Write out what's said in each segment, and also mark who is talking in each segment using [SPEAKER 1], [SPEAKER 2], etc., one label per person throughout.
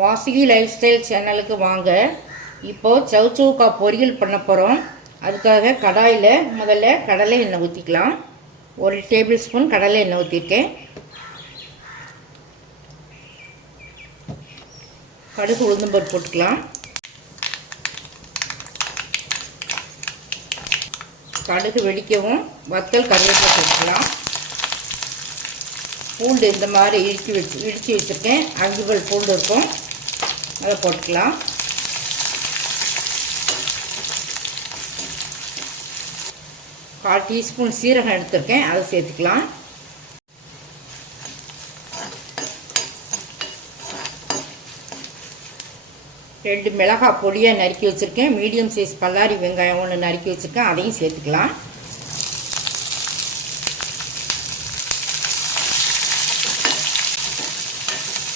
[SPEAKER 1] Vasuki life style சேனலுக்கு வாங்க. இப்போது சவுச்சவுக்கா பொரியல் பண்ண போகிறோம் அதுக்காக கடாயில் முதல்ல கடலை எண்ணெய் ஊற்றிக்கலாம் ஒரு டேபிள் ஸ்பூன் கடலை எண்ணெய் ஊற்றிருக்கேன் கடுகு உளுந்தம்பருப்பு போட்டுக்கலாம். கடுகு வெடிக்கவும் வத்தல் கருவேப்பிலை போட்டுக்கலாம். பூண்டு இந்த மாதிரி இடித்து வச்சு இடித்து வச்சுருக்கேன். அஞ்சு பல் பூண்டு இருக்கும். அதை போட்டுக்கலாம். கால் டீஸ்பூன் சீரகம் எடுத்திருக்கேன். அதை சேர்த்துக்கலாம். ரெண்டு மிளகாய் பொடியாக நறுக்கி வச்சுருக்கேன். மீடியம் சைஸ் பல்லாரி வெங்காயம் ஒன்று நறுக்கி வச்சுருக்கேன். அதையும் சேர்த்துக்கலாம்.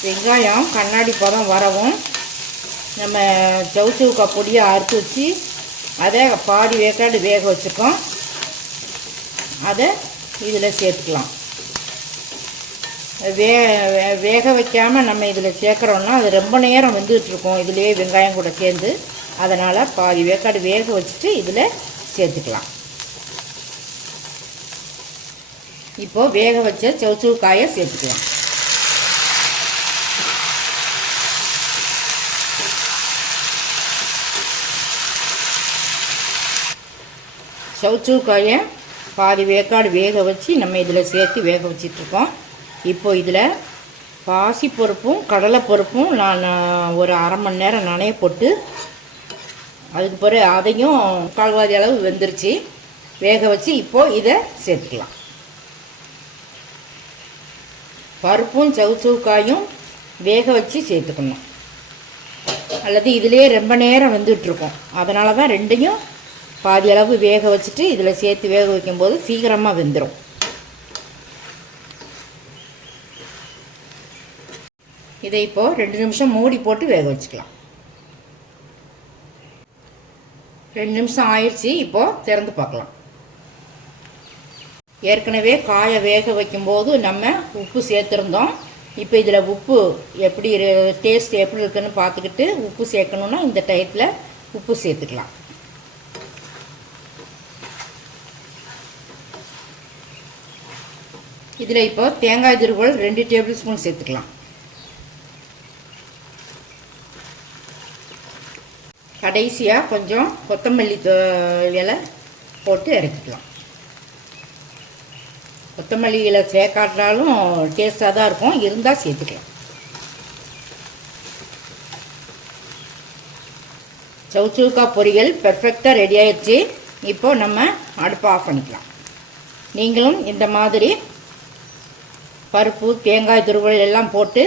[SPEAKER 1] வெங்காயம் கண்ணாடி பதம் வரவும் நம்ம சவுச்சவுக்கா பொடியை அறுத்து வச்சு அதை பாதி வேக்காடு வேக வச்சுருக்கோம். அதை இதில் சேர்த்துக்கலாம். வே வேக வைக்காமல் நம்ம இதில் சேர்க்குறோன்னா அது ரொம்ப நேரம் வெந்துகிட்ருக்கோம் இதுலேயே வெங்காயம் கூட சேர்ந்து அதனால் பாதி வேக்காடு வேக வச்சுட்டு இதில் சேர்த்துக்கலாம். இப்போது வேக வச்ச சவுச்சவு காயை சேர்த்துக்கலாம். சவுச்சூக்காயை பாதி வேக்காடு வேக வச்சு நம்ம இதில் சேர்த்து வேக வச்சிட்ருக்கோம். இப்போ இதில் பாசிப்பருப்பும் கடலைப்பருப்பும் நான் ஒரு அரை மணி நேரம் நனைய போட்டு அதுக்கு பிறகு அதையும் கால்வாதி அளவு வெந்துருச்சு. வேக வச்சு இப்போது இதை சேர்த்துக்கலாம். பருப்பும் சவுச்சவுக்காயும் வேக வச்சு சேர்த்துக்கணும். அல்லது இதிலே ரொம்ப நேரம் வெந்துட்டுருக்கோம் அதனால தான் ரெண்டையும் பாதி அளவு வேக வச்சுட்டு இதில் சேர்த்து வேக வைக்கும்போது சீக்கிரமாக வெந்துடும் இதை இப்போது ரெண்டு நிமிஷம் மூடி போட்டு வேக வச்சுக்கலாம். ரெண்டு நிமிஷம் ஆயிடுச்சு இப்போது திறந்து பார்க்கலாம். ஏற்கனவே காயை வேக வைக்கும்போது நம்ம உப்பு சேர்த்துருந்தோம். இப்போ இதில் உப்பு எப்படி டேஸ்ட் எப்படி இருக்குன்னு பார்த்துக்கிட்டு உப்பு சேர்க்கணுன்னா இந்த டயத்தில் உப்பு சேர்த்துக்கலாம். இதில் இப்போ தேங்காய் துருவல் ரெண்டு டேபிள் ஸ்பூன் சேர்த்துக்கலாம். கடைசியாக கொஞ்சம் கொத்தமல்லி இலை போட்டு இறக்கிக்கலாம். கொத்தமல்லி இலை சேர்க்காட்டாலும் டேஸ்ட்டாக தான் இருக்கும். இருந்தால் சேர்த்துக்கலாம். சவுச்சவுக்கா பொரியல் பெர்ஃபெக்டாக ரெடி ஆயிடுச்சு. இப்போ நம்ம அடுப்பை ஆஃப் பண்ணிக்கலாம். நீங்களும் இந்த மாதிரி பருப்பு தேங்காய் துருவல் எல்லாம் போட்டு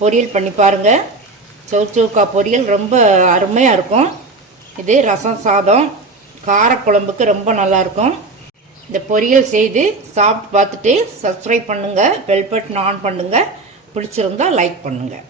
[SPEAKER 1] பொரியல் பண்ணி பாருங்கள் சவுச்சவுக்கா பொரியல் ரொம்ப அருமையாக இருக்கும். இது ரசம் சாதம் காரக்குழம்புக்கு ரொம்ப நல்லாயிருக்கும் இந்த பொரியல் செய்து சாப்பிட்டு பார்த்துட்டு சப்ஸ்கிரைப் பண்ணுங்கள் பெல் பட்டன் ஆன் பண்ணுங்கள் பிடிச்சிருந்தா லைக் பண்ணுங்கள்